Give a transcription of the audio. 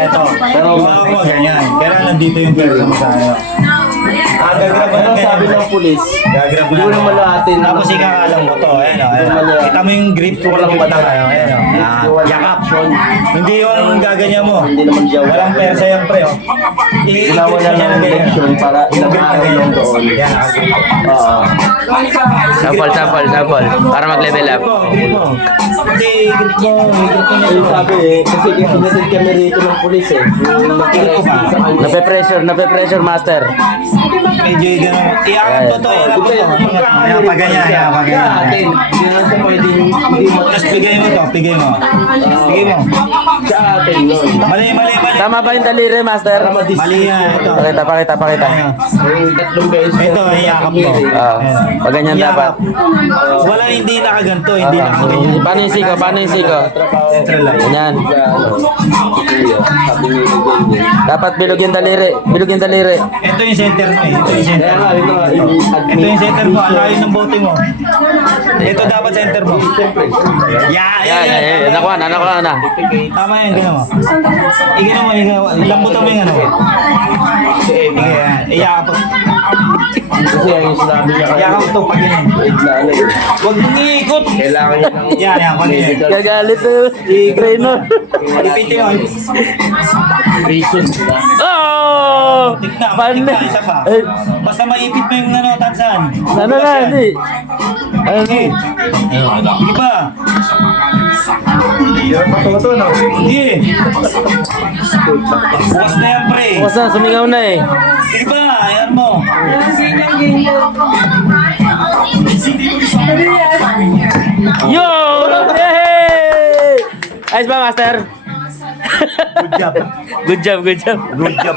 Eto. Pero huwag ganyan. Kailangan nandito yung pwersa mo sa ano. Gagrab Ano sabi ng pulis? Gagrab Hindi mo naman natin. Tapos ikakalang mo to. Ayan o. Kita mo yung grip ko lang na kayo. Ayan o. Yakap. Hindi yung gaganyan mo. Hindi naman diyaw. Walang persa yan pre o. Ginawa na lang leksyon para ilang araw lang doon. Yan. Oo. Sample. Para mag-level up. Grip mo. Hindi, grip mo. Grip mo Ayun sabi kasi kinatid kami rito ng pulis Yung nag-arrest sa kanya. Nape-pressure, master. medyo gano'n. Iakap to to. Yan, paganyan. Yan, paganyan. Hindi naman siya pwedeng hindi mo. Tapos bigay mo to. Bigay mo. Bigay mo. Sa atin yun. Mali. Tama ba yung daliri, master? Mali yan. Ito. Pakita. Yung tatlong beses. Ito, iakap mo. Pag ganyan dapat. Wala, hindi nakaganto. Hindi nakaganyan. Paano yung siko? Central lang. Ganyan. Sabi niya ganyan. Dapat bilog yung daliri. Ito yung center mo eh. Ito yung center. Kaya nga, ito nga, Ito yung center mo. Alayo ng bote mo. Ito dapat center mo. Siyempre. Yan. Nakuha na. Tama yan, gano'n mo. Lambutan mo yung ano. Sige, yan. Iyakap mo. Kasi yung sinabi niya Iyakap to pag yan. Iglalo eh. Huwag mong iikot. Kailangan niya ng Yan, pag yan. Gagalit trainer. Ipitin mo. reason. Oh! Tignan, Paano? isa pa. Eh, Basta maipit mo yung ano, tansan. ano Bukas na, yan. hindi. Ano Sige. Sige ba? Matuto no? Sige. Bukas na yan, pre. Bukas na, sumingaw na eh. Sige ba? Ayan mo. Yo! Yay! Ayos ba, master? Good job. Good job. Good job.